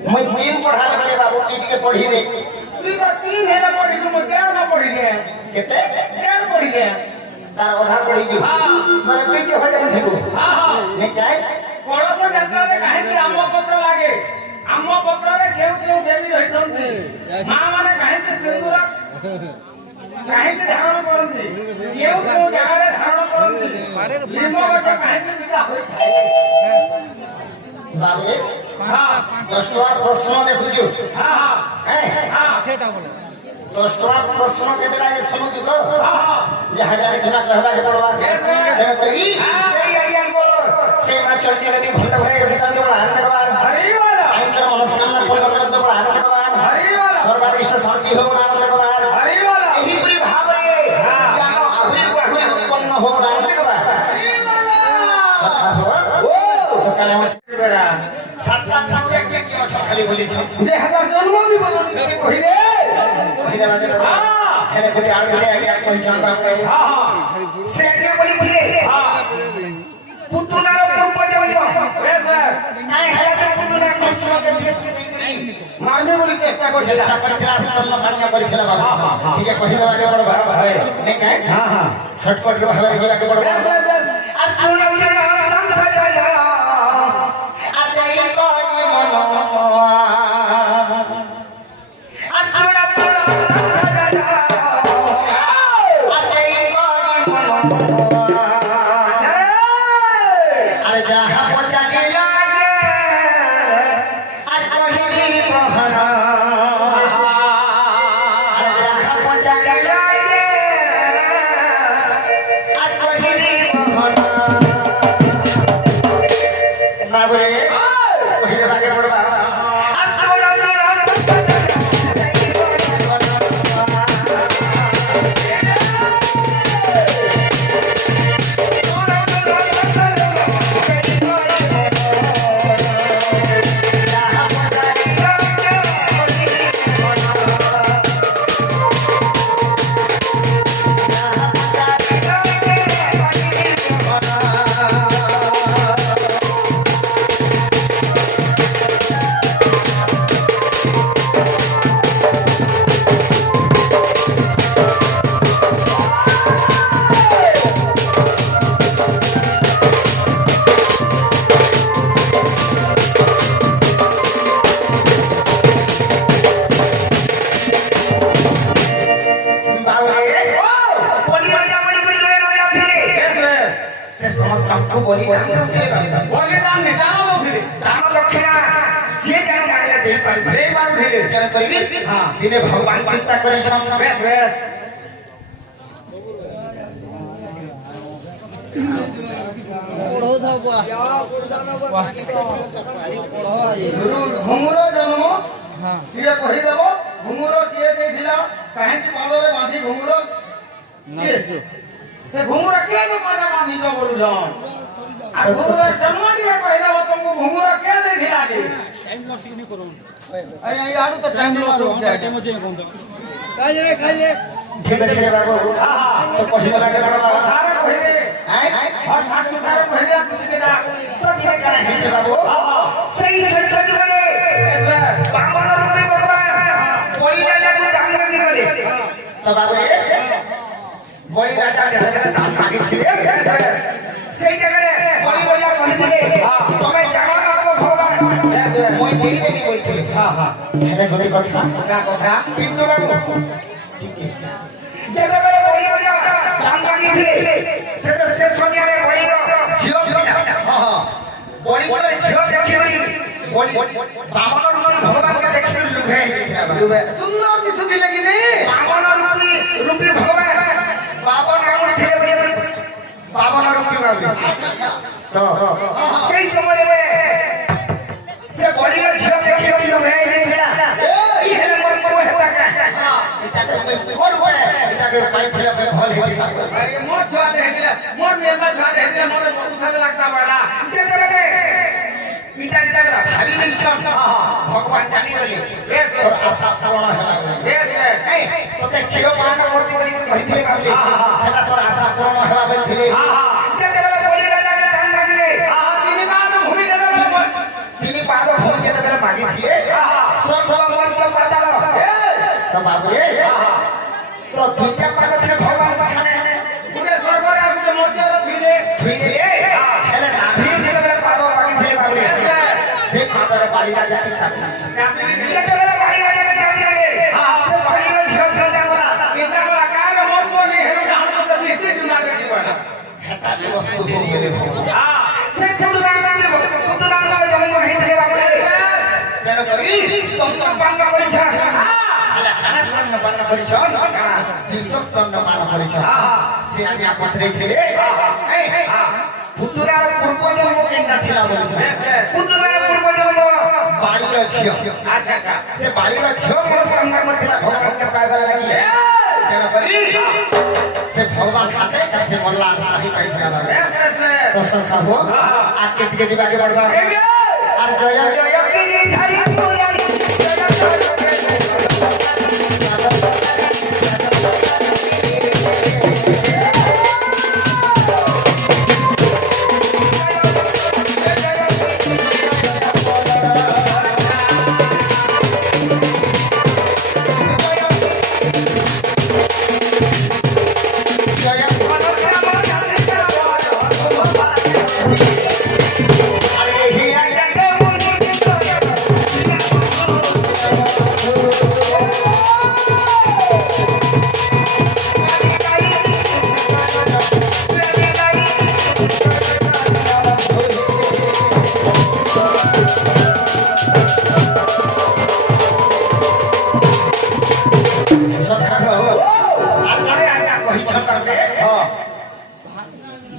मैं तीन पढ़ा रे बाबू तीन के पढ़ी रे तीन है ना पढ़ी मैं डेढ़ ना पढ़ी ले केते डेढ़ पढ़ी ले तार आधा पढ़ी जो मैं तीन के हो जाई थको हां हां ने काय पढ़ो तो नेत्र रे काहे कि आम्म पत्र लागे आम्म पत्र रे केउ केउ देवी रही जंती मां माने काहे कि सिंदूर काहे कि धारण करंती केउ केउ जगह रे धारण करंती लिंब गछ काहे कि बिदा होई थाए बाबू हां 10 टका प्रश्न देखुछु हां हां हां ठेटा बोले 10 टका प्रश्न केतरा जे सुनुछु तो हां हां जे हजार दिना कहबा के पड़वा तेरे करी सही आज्ञा को से मन चलते भी घंटा भरे भीतर के आनंद भगवान हरि वाला अंतर मनस्कामना पूर्ण कर तो आनंद भगवान हरि वाला सर्वाभिष्ट शांति हो आनंद भगवान हरि वाला यही पूरी भाव रे जानो आहुरी को आहुरी उत्पन्न हो आनंद भगवान हरि वाला सखा हो ओ तो काले में बेटा 7 लाख रुपया के अच्छा खाली बोली छ जे हजार जन्म भी बोलनी कहि रे कहिने माने हां हेले कोटी आर कोटी आगे कोई जानता है हां हां से के बोली थिले हां पुतुनार पूर्व जन्म बेस নাই হেলে তো পুতুনা কৃষ্ণ के बेस में देई मारने बोली चेष्टा करछला चेष्टा करथिला तन्न मान्य करथिला बाबा ठीक है कहिने आगे बड़ बराबर है ने काय हां हां छटपट के भावे गेला के बड़ बेस बेस আর শুনো শুনো সংঘ জয় আর যাই করি মন আর শুনো শুনো সংঘ জয় আর যাই করি মন আর যাহা পচানি লাগে আর কহিবি কহন আর যাহা পচানি লাগে আর কহিবি কহন बाबरे पहिले भागे पड़बा अब सुनो सुनो बलिदान नहीं दान दउथिले दान दक्षिणा जे जान मांगले दे पारि दे पारुथिले केन करबी हां दिने भगवान चिंता करे छम बेस बेस पढ़ो था वाह घुंगुर जन्म हां ये कहि देबो घुंगुर किए देथिला काहे कि पादरे बांधी घुंगुर किए से घुंगुर किए के पादा बांधी जो बोलु जन घुंगुर जन्म दिया कहि देबो तुमको घुंगुर के देथिला के टाइम लॉस नहीं करो आई आडू तो टाइम लॉस हो जाए टाइम से कौन खाइए ठीक है बाबू तो कहि लगे बड़ा बाबा थारे कहि दे हैं हट हट में थारे कहि दे बेटा तो ठीक है हिचे बाबू सही सत्य करे बेस बेस बामन रूपे भगवान कोई राजा को दान मांगे बोले तो बाबू रे बड़ी राजा के भगवान दान मांगे थे सही जगह बड़ी राजा कहिथिले तमे जानो ना भगवान बेस बेस মই দেই দেই কইथिले हां हां हेले गोटे कथा का कथा पिंटू बाबू ठीक है जगह में बड़ी राजा दान मांगे थे से तो से सोनिया रे बड़ी रो झियो हां हां बड़ी बड़ी झियो देखि बड़ी बामन रूपी भगवान के देखि लुभे सुंदर दिसु दिले कि नहीं बामन रूपी भगवान बाबा नाम थे बामन रूपी बाबू तो सही समय में से बड़ी में झियो देखि लुभे ई हेले मोर को हेता का इता के कोर होए इता के पाई थिले पे भल हेता मोर छाटे हेदिले मोर निर्मा छाटे हेदिले मोर उसाद लगता बड़ा जेते बेले इता जेते बेला भाबी नहीं छ भगवान जानी गले और आशा पूर्ण हेला बेस बेस तोते क्षीर पान मूर्ति करी कहिथिले बाबू सेटा तोर आशा पूर्ण हेबा बेथिले जेते बेला बली राजा के दान मांगले तिनी बाद भूमि दे তিনি পাদ ভূমি যেতে বেলা মাগিছিলে স্বর্গ মর্ত পাতাল তো বাবু রে তো দুইটা পাদ আছে ভগবান পাঠানে গুটে স্বর্গরে আর গুটে মর্ত্যরে ধুইলে ধুইলে হেলে নাভির যেতে পাদ বাকি ধরে বাবু রে সে পাদরে বাড়িটা যাতে চাপি চাপি যেতেবেলে বাড়িটা যাতে চাপি রে সে বাড়ির ঝিও চিন্তা করা চিন্তা করা কারে মন বলি হেরু ডাউন করতে দিতে দিনা দেখি পড়া হেটা বস্তু বলে হ্যাঁ সে কুতুনা নামে জন্ম হয়েছে বাবু রে তেণ করি স্তম্ভ পান্ন করিছ হেলে কানা স্তম্ভ পান্ন করিছ বিশ্ব স্তম্ভ পান্ন করিছ সে আগে পছরে ছিলে পুতুরার পূর্ব জন্ম কেনটা ছিল বলেছ পুতুরার পূর্ব জন্ম বাড়ির ঝিও আচ্ছা আচ্ছা সে বাড়ির ঝিও মোর সামনে মধ্যে ভগবানকে পাইবার লাগি তেণ করি সে ভগবান হাতে কাছে মল্লা নাহি পাইଥିଲା বাবু তো সরকার হো আজকে টিকে দিবাকে বাড়বা আর জয় জয় কিনি ধারি পুরারি জয় জয়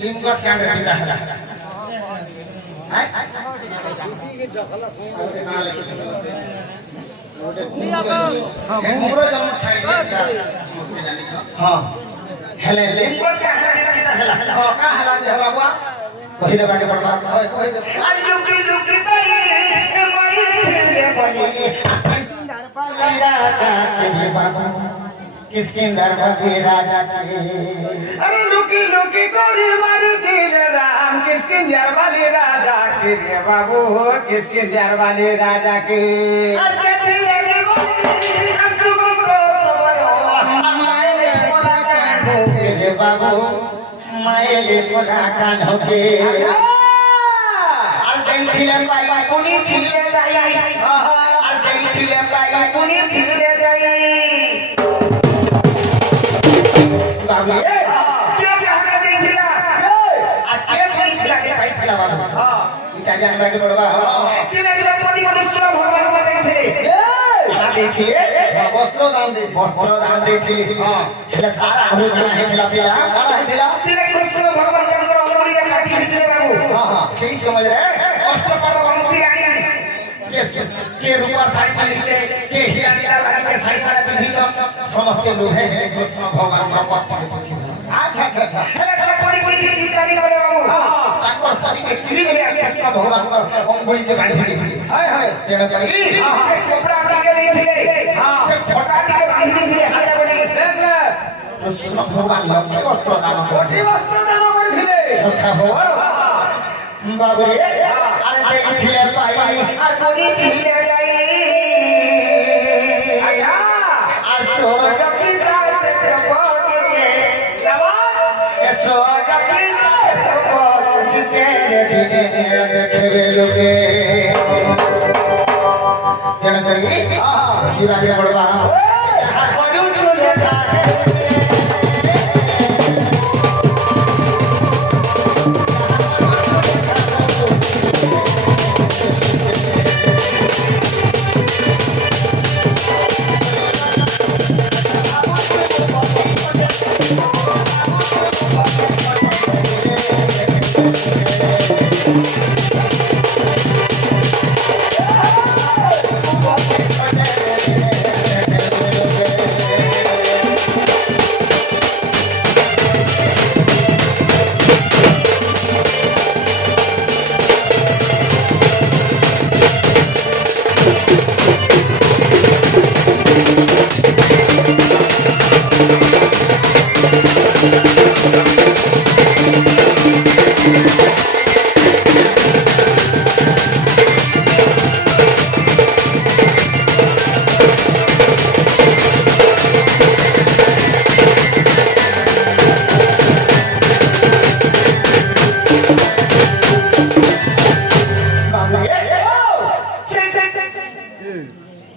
লিমগছ কাঁড়ে পিতা হেলা মোর জন্ম ছাড়ি সমস্তে জানি হ্যাঁ হেলে লিমগছ কাঁড়ে পিতা হেলা হ্যাঁ কা হেলা যে হেলা বুয়া কহিলে বাকে পড়বা হয় কহিলে আরে লুকি লুকি পারি মরি ছিলে বলি কিসকিন্দার পালি রাজা কে বাবু কিসকিন্দার পালি রাজা কে अरे लुकी लुकी करी मारी दिले राम किसकिंदर वाली राजा के रे बाबू किसकिंदर वाली राजा के अच्छा दिले बोली अंशुमन को सबरो मायले कोला कानो के रे बाबू मायले कोला कानो के আর দেই ছিলে পাই কোনি ছিলে যাই আর দেই ছিলে পাই কোনি ছিলে যাই বাবু কে হাতে দেইছিলা আর কে পাইছিলা কে পাইছিলা বাবু এটা জানবাকে পড়বা কে নাকি পতি কৃষ্ণ ভগবান বানাইছিলে কালা দেইছিলে বস্ত্র দান দেইছিলে হেলে তারা ঘরে বানা হেছিলা পিলা তারা হেছিলা তিরে কৃষ্ণ ভগবান তাঙ্কর অঙ্গুলিরে কাটি হেছিলে বাবু সেই সময় রে অষ্টপদ বংশী রানী কে রূপা শাড়ি পিঁধিছে কে হীরা নীলা লাগিছে শাড়ি শাড়ি পিঁধিছ সমস্ত লোভে কৃষ্ণ ভগবান পথ করে পৌঁছে আচ্ছা আচ্ছা আচ্ছা হেলে দ্রৌপদী কইছে চিন্তানি করে বাবু তাঙ্কর শাড়িকে চিরি গলে কৃষ্ণ ভগবান অঙ্গুলিতে বাঁধি দিয়েছিলে হায় হায় তেণ করি সে কোপড়াটিকে দিয়েছিলে সে ফটাটিকে বাঁধি দিয়েছিলে হাতে বলি কৃষ্ণ ভগবান লক্ষ্মী বস্ত্র দান করে বস্ত্র দান করেছিলে সখা হো বাবু রে আরে দেইছিলে পাই আর কোনি ছিলে যাই আচ্ছা আর সোরকি দাস দ্রৌপদীকে সোরকি দাস দ্রৌপদীকে দিনে দেখবে লোকে তেণ করি জীবাকে পড়বা যাহা করুছু যেথা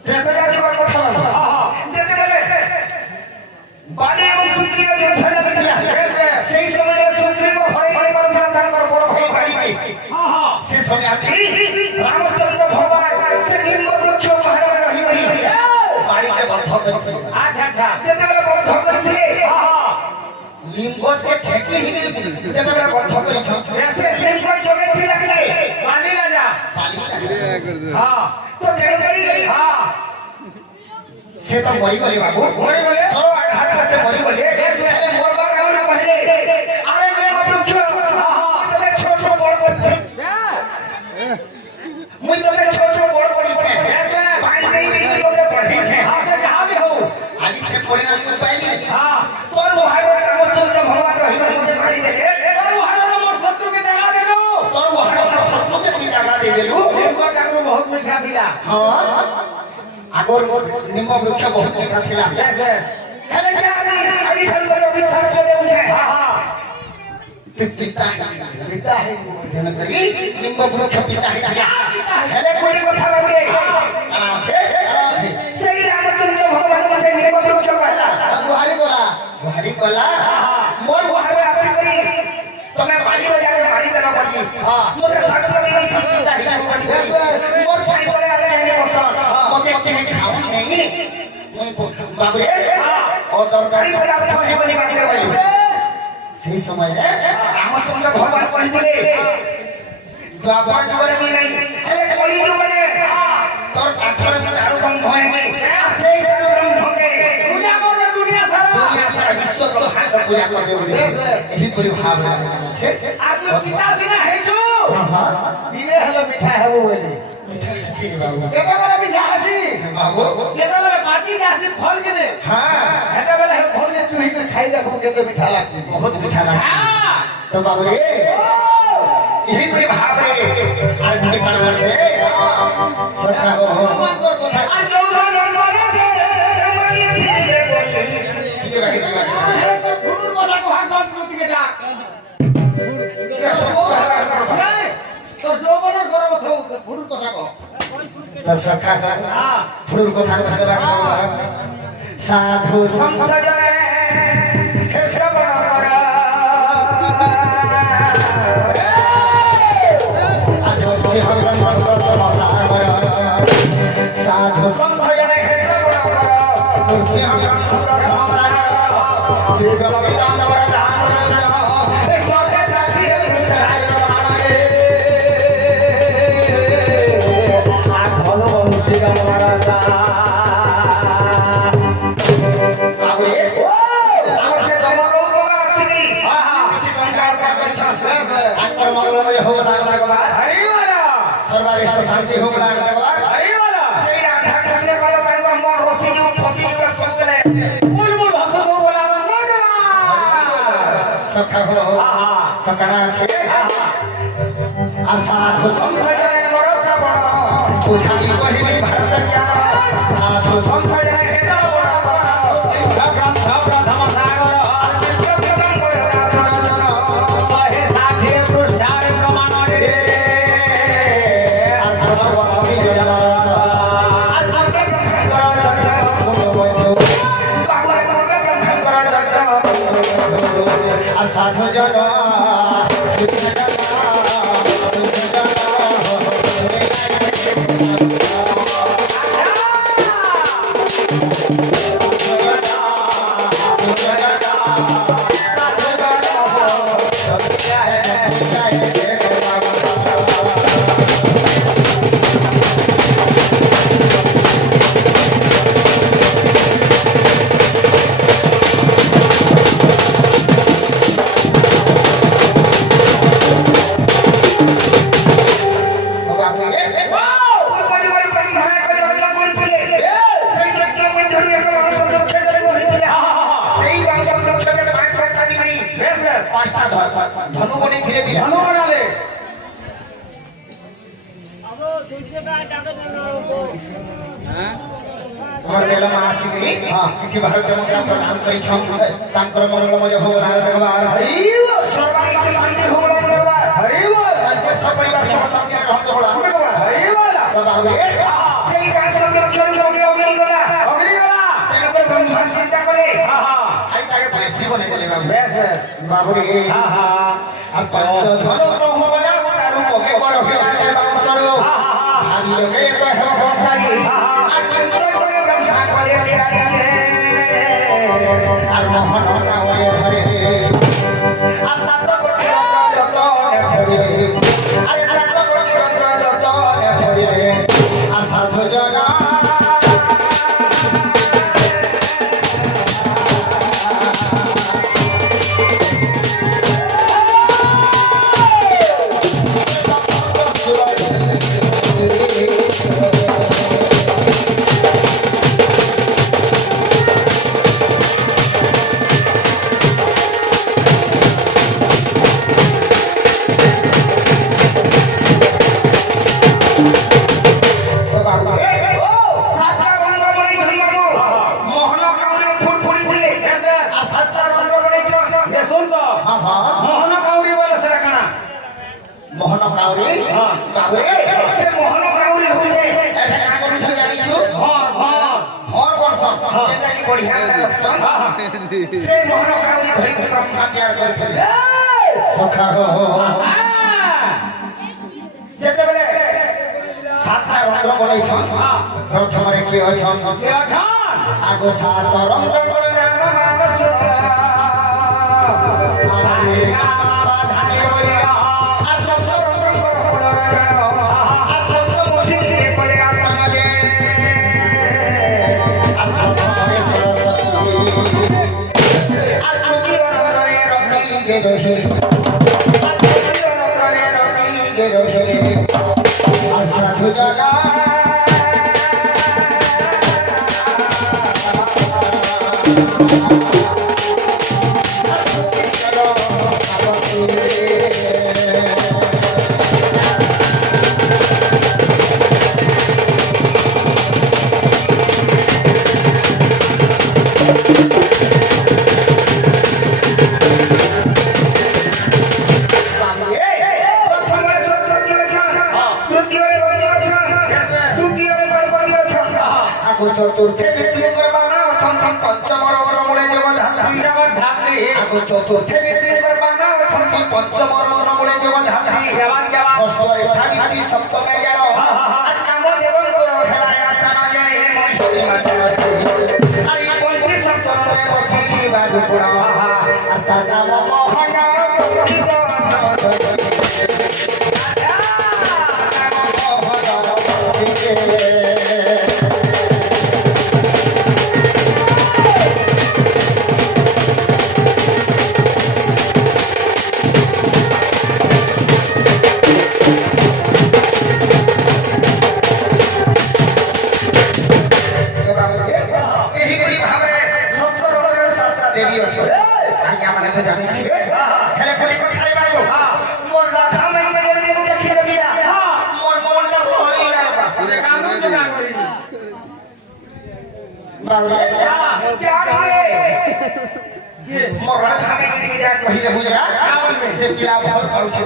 ত্রেতয়া যুগର କଥା ଯେତେବେଳେ ବାଲି ଏବଂ ସୁଗ୍ରୀବ ଯୁଦ୍ଧ ଲାଗିଥିଲା ସେଇ ସମୟରେ ସୁଗ୍ରୀବ ହରେଇ ନେଇ ପାରୁଥିଲା ତାଙ୍କର ବଡ଼ ଭାଇ ବାଲିକି ସେ ସମୟ ଆସିଲି ରାମଚନ୍ଦ୍ର ଭଗବାନ ସେ ନିମ୍ବ ବୃକ୍ଷ ପାହାଡ଼ରେ ରହି ରହି ବାଲିକେ ବଦ୍ଧ କରିଥିଲେ ଯେତେବେଳେ ବଦ୍ଧ କରିଥିଲେ লিঙ্গজকে ছেঁচি হিমিল যেତେବେଳେ বদ্ধ କରିଛନ୍ତି ସେ লিঙ্গজ ଯୋଗେଇଥିଲା କି ନାହିଁ ବାଲି ରାଜା ତ ତେଣୁକରି ସେ ତ ମରିଗଲେ ବାବୁ ମରିଗଲେ ସର ଆଘାତରେ ସେ ମରିଗଲେ ହେଲେ ମରବା କାମରେ କହିଲେ ଆରେ ନିମ୍ବ ବୃକ୍ଷ ତମେ ଛୋଟ ବଡ଼ କରିছে ମୁଇଁ ତମେ ଛୋଟ ବଡ଼ କରିছে ପାଣି ଦେଇ ଦେଇ ତମେ ବଢ଼େଇছে ସେ ଯାହା ବି ହଉ ଆଜି ସେ ପରିଣାମ ମୁଁ ପାଇଲି তোর ভাই রামচন্দ্র ভগবান রহিবার মধ্যে মারি দেলে তোর হাড়ର ମୋର ଶତ୍ରୁকে ଜାଗା ଦେଲୁ তোর ভাই শত্রুকে তুই জায়গা দিয়ে দেলু লিঙ্ଗ ଠାକୁର ବହୁତ ମିଠା ଥିଲା হ্যাঁ আগর নিম্ব বৃক্ষ বহুত মিঠা ଥିଲା ବେଶ ବେଶ ହେଲେ ଯେ ଆଜି ଠାରୁ କରି ଅଭିଶାପ ସେ ଦେଉଛେ ପିତା ପିତା ହେ ତେଣୁକରି ନିମ୍ବ ବୃକ୍ଷ ପିତା ହେଇଥିଲା ହେଲେ କୋଟି କଥା ବାବୁରେ আছে সেই রামচন্দ্র ভগবানকে সেই নিম্ব বৃক্ষ কহিলা গুহারি কলা মোর গুহারে আসি করি তুমি বাড়ি বাজারে মারি দেলা বলি মতে শাস্ত্র দিবি চিন্তা হিলা বলি মোর ছাই তলে আলে এনে বস মতে কেহে খাও নেই মই বাবুরে ও তরকারি পদার্থ হে বলি বাবুরে বলি সেই সময়ে রামচন্দ্র ভগবান কহিলে দ্বাপর যুগরে বি নাই হেলে কলি যুগরে তোর পাথর মে দারু ব্রহ্ম হেবে সেই দারু ব্রহ্মকে দুনিয়া করবে দুনিয়া সারা বিশ্ব ব্রহ্মাণ্ড পূজা করবে বলে এহিপরি ভাবনা আছে আর তুই পিতা সিনা হেছু দিনে হলো মিঠা হেবো বলি কেতেবেলে মিঠা হাসি বাবু যেতেবেলে পাচি আসি ফল কেনে হ্যাঁ হেতেবেলে হে ফল কে চুহি করে খাই দেখো কেতে মিঠা লাগছে বহুত মিঠা লাগছে তো বাবু রে এহিপরি ভাবরে আর গুটে কাজ আছে সখা হো ভগবানর কথা আর যৌবন মরতে রমাই দিলে বলি কি বাকি গুরুর কথা কো হাত প্রতিকে ডাক নাই তোর যৌবনের গরম থাও গুরুর কথা কো তো সখা ফুল কথা ভাগবা সাধু সন্ত জনে হে শ্রবণ কর আদর্শি হরণ ব্রত সাগর সাধু সন্ত জনে হে শ্রবণ কর আদর্শি হরণ ব্রত সাগর বিগল বিধান বরদান রচন এ সবে সাথী মুচায় মারে আর ধন বংশী গান মারাসা বাবু এ আমার সে তোমার উপকার আছে কি কিছু টঙ্কা অর্পণ করিছন আত্মার মঙ্গলময় হোক না ভগবান হরিওয়ালা সর্বারিষ্ট শান্তি হোক না ভগবান হরিওয়ালা সেই রাধা কৃষ্ণ কল তাঙ্কর মন রসি যুগ ফসি যুগ সবকলে বুলবুল ভক্ত বলা মঙ্গলা সখা হো তকড়া আছে আর সাধু সংসারের মর শ্রবণ বুঝালি কহিবি ভারত জ্ঞান সাধু সংসারের হেত বড় বড় গ্রন্থ প্রথম সাগর প্রকৃতম বড় দাস রচন 160 পৃষ্ঠার প্রমাণ রে আর ধর্মবংশী জনমানস আর মর্মে ব্রহ্মাঙ্কর যজ্ঞ বাবুরে মর্মে ব্রহ্মাঙ্কর যজ্ঞ আর সাধু জন সুধ জন সুধ জন ধনু বনি ধীরে ধীরে ধনু বানালে আমার বেলা মা আসিকি কিছু ভারত গ্রাম প্রদান করিছন তাঙ্কর মঙ্গলময় হোক না ভগবান সর্বাঙ্গ শান্তি হোক না ভগবান হরিওয়ালা তাঙ্কর সপরিবার সহ শান্তি রহমত হোক না ভগবান হরিওয়ালা বাবা সেই বাস রক্ষণ যোগে অগ্নি গলা অগ্নিগলা তেনকর ব্রহ্মা চিন্তা করে আহা আই তাকে বেশি বলে দিলে বাবু বেশ বেশ বাবুরে আহা আর পাঁচ ধর তো হলা তার মগে বড় হলা সে বাসর ভাবি লগে তো হে বংশারি আর মন্ত্র করে ব্রহ্মা করে দেয়ারি আর মোহন নাওরে ধরে আর সাত কোটি রত্ন যতনে ফড়িলে আর সাত কোটি রত্ন যতনে ফড়িলে আর সাধু জনা শুন তো মোহন কাউরি বলে সেটা কানা মোহন কাউরি বাবুরে সে মোহন কাউরি হইছে এটা কানা করিছ জানিছু ভর ভর ভর বর্ষ যেটা কি বঢ়িয়া লাগছ সে মোহন কাউরি ধরি ব্রহ্মা ত্যাগ করিছিল সখা হো যেতেবেলে সাতটা রন্ধ্র বলেছ প্রথমরে কি অছন কে অছন আগো সাত রন্ধ্র বলে নাম মানস সারে বাধাই রইয়া আর শব্দ রন্ধ্র কর পড় রইয়া আর শব্দ বসি দিয়ে বলে আস্তান যে আর প্রথমরে সরস্বতী আর দ্বিতীয় রন্ধ্রে রতি যে রহিলি আর তৃতীয় রন্ধ্রে রতি যে রহিলি আর সাধু জনা চতুর্থে বিশ্লেষণ বানা অছন্তি পঞ্চমর মূলে জগদ্ধাত্রী জগদ্ধাত্রী আগো চতুর্থে বিশ্লেষণ বানা অছন্তি পঞ্চমর মূলে জগদ্ধাত্রী ষষ্ঠরে সাবিত্রী সপ্তমে গেল আর কাম দেবন তোর হেলায় আস্থান যায় মহিমাটা আছে আর এই বংশী সপ্তমে বসি বাড়ু পুরা আর তার নাম মোহন বংশী দেবী আছে আগে আমরা তো জানিছি হেলে কোটি কথা পারবো মোর রাধা মাইকে যদি দেখি দেবী মোর মনটা ভরি লাগবা কানু তো না করি বাবা জানে মোর রাধা মাইকে যা কহিলে বুঝা क्या बोलबे से पिला बहुत पाउछे